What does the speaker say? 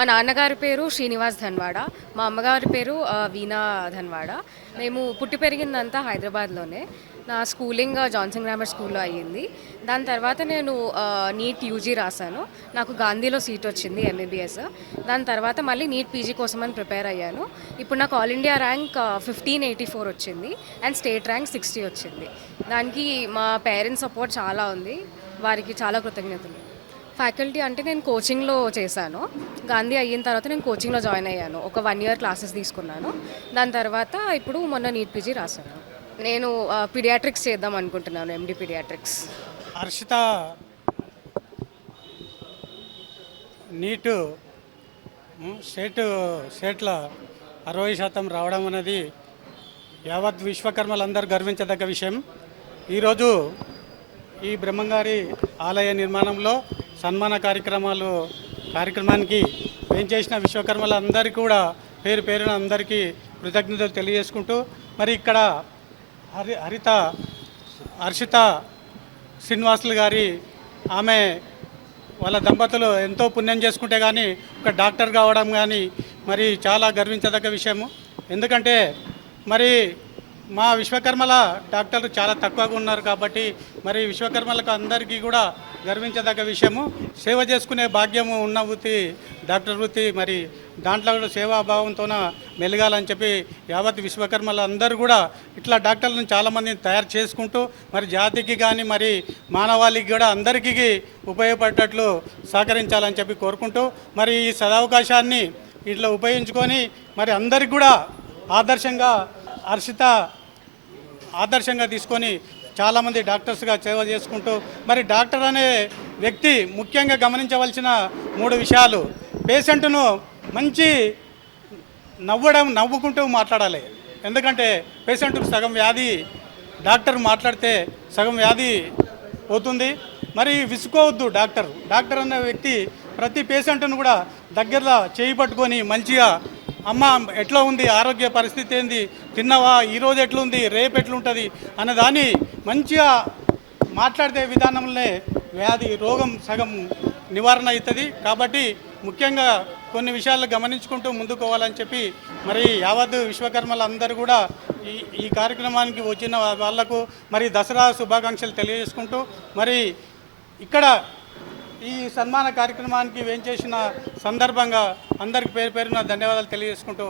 మా నాన్నగారి పేరు శ్రీనివాస్ ధన్వాడ మా అమ్మగారి పేరు వీణా ధన్వాడ. మేము పుట్టి పెరిగిందంతా హైదరాబాద్లోనే. నా స్కూలింగ్ జాన్సన్ గ్రామర్ స్కూల్లో అయ్యింది. దాని తర్వాత నేను నీట్ యూజీ రాశాను. నాకు గాంధీలో సీట్ వచ్చింది ఎంబీబీఎస్ దాని తర్వాత మళ్ళీ నీట్ పీజీ కోసం అని ప్రిపేర్ అయ్యాను. ఇప్పుడు నాకు all India rank fifteen eighty four వచ్చింది అండ్ స్టేట్ ర్యాంక్ సిక్స్టీ వచ్చింది. దానికి మా పేరెంట్స్ సపోర్ట్ చాలా ఉంది. వారికి చాలా కృతజ్ఞతలు. ఫ్యాకల్టీ అంటే నేను కోచింగ్లో చేశాను. గాంధీ అయిన తర్వాత నేను కోచింగ్లో జాయిన్ అయ్యాను. ఒక వన్ ఇయర్ క్లాసెస్ తీసుకున్నాను. దాని తర్వాత ఇప్పుడు మొన్న నీట్ పీజీ రాశాను. నేను పిడియాట్రిక్స్ చేద్దాం అనుకుంటున్నాను MD paediatrics Harshita NEET um, state అరవై శాతం రావడం అనేది యావత్ విశ్వకర్మలందరూ గర్వించదగ్గ విషయం. ఈరోజు ఈ బ్రహ్మంగారి ఆలయ నిర్మాణంలో సన్మాన కార్యక్రమాలు కార్యక్రమానికి ఏం చేసిన విశ్వకర్మలందరికీ కూడా పేరు పేరున అందరికీ కృతజ్ఞతలు తెలియజేసుకుంటూ మరి ఇక్కడ హరి హరిత హర్షిత శ్రీనివాసులు గారి ఆమె వాళ్ళ దంపతులు ఎంతో పుణ్యం చేసుకుంటే కానీ ఒక డాక్టర్ కావడం కానీ మరి చాలా గర్వించదగ్గ విషయము. ఎందుకంటే మరి మా విశ్వకర్మల డాక్టర్లు చాలా తక్కువగా ఉన్నారు కాబట్టి మరి విశ్వకర్మలకు అందరికీ కూడా గర్వించదగ్గ విషయము. సేవ చేసుకునే భాగ్యము ఉన్న వృత్తి డాక్టర్ వృత్తి మరి దాంట్లో కూడా సేవాభావంతోన మెలగాలని చెప్పి యావత్ విశ్వకర్మలు అందరూ కూడా ఇట్లా డాక్టర్లను చాలామందిని తయారు చేసుకుంటూ మరి జాతికి కానీ మరి మానవాళికి కూడా అందరికీ ఉపయోగపడేటట్లు సహకరించాలని చెప్పి కోరుకుంటూ మరి ఈ సదవకాశాన్ని ఇట్లా ఉపయోగించుకొని మరి అందరికి కూడా ఆదర్శంగా హర్షిత ఆదర్శంగా తీసుకొని చాలామంది డాక్టర్స్గా సేవ చేసుకుంటూ మరి డాక్టర్ అనే వ్యక్తి ముఖ్యంగా గమనించవలసిన మూడు విషయాలు. పేషెంట్ను మంచి నవ్వడం నవ్వుకుంటూ మాట్లాడాలి. ఎందుకంటే పేషెంట్కు సగం వ్యాధి డాక్టర్ మాట్లాడితే సగం వ్యాధి పోతుంది. మరి విసుకోవద్దు డాక్టర్. డాక్టర్ అన్న వ్యక్తి ప్రతి పేషెంట్ను కూడా దగ్గరలో చేయి పట్టుకొని మంచిగా అమ్మ ఎట్లా ఉంది? ఆరోగ్య పరిస్థితి ఏంది? తిన్నావా? ఈరోజు ఎట్లుంది? రేపు ఎట్లుంటుంది? అన్నదాన్ని మంచిగా మాట్లాడితే విధానంలో వ్యాధి రోగం సగం నివారణ అవుతుంది. కాబట్టి ముఖ్యంగా కొన్ని విషయాలు గమనించుకుంటూ ముందుకోవాలని చెప్పి మరి యావత్ విశ్వకర్మలు అందరూ కూడా ఈ ఈ కార్యక్రమానికి వచ్చిన వాళ్ళకు మరి దసరా శుభాకాంక్షలు తెలియజేసుకుంటూ మరి ఇక్కడ ఈ సన్మాన కార్యక్రమానికి వేంచేసిన సందర్భంగా అందరికి పేరు పేరున ధన్యవాదాలు తెలియజేసుకుంటూ